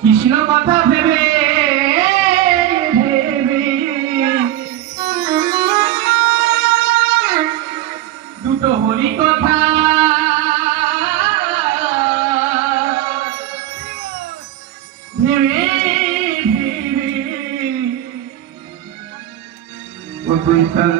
কৃষ্ণ কথা ভেবে দুটো হরি কথা। ভেবে তুই কাল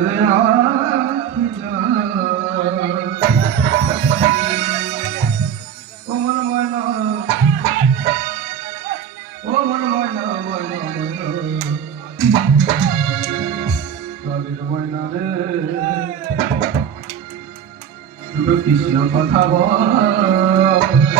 কৃষ্ণ কথা বল।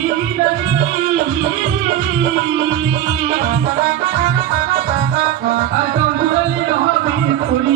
খুলি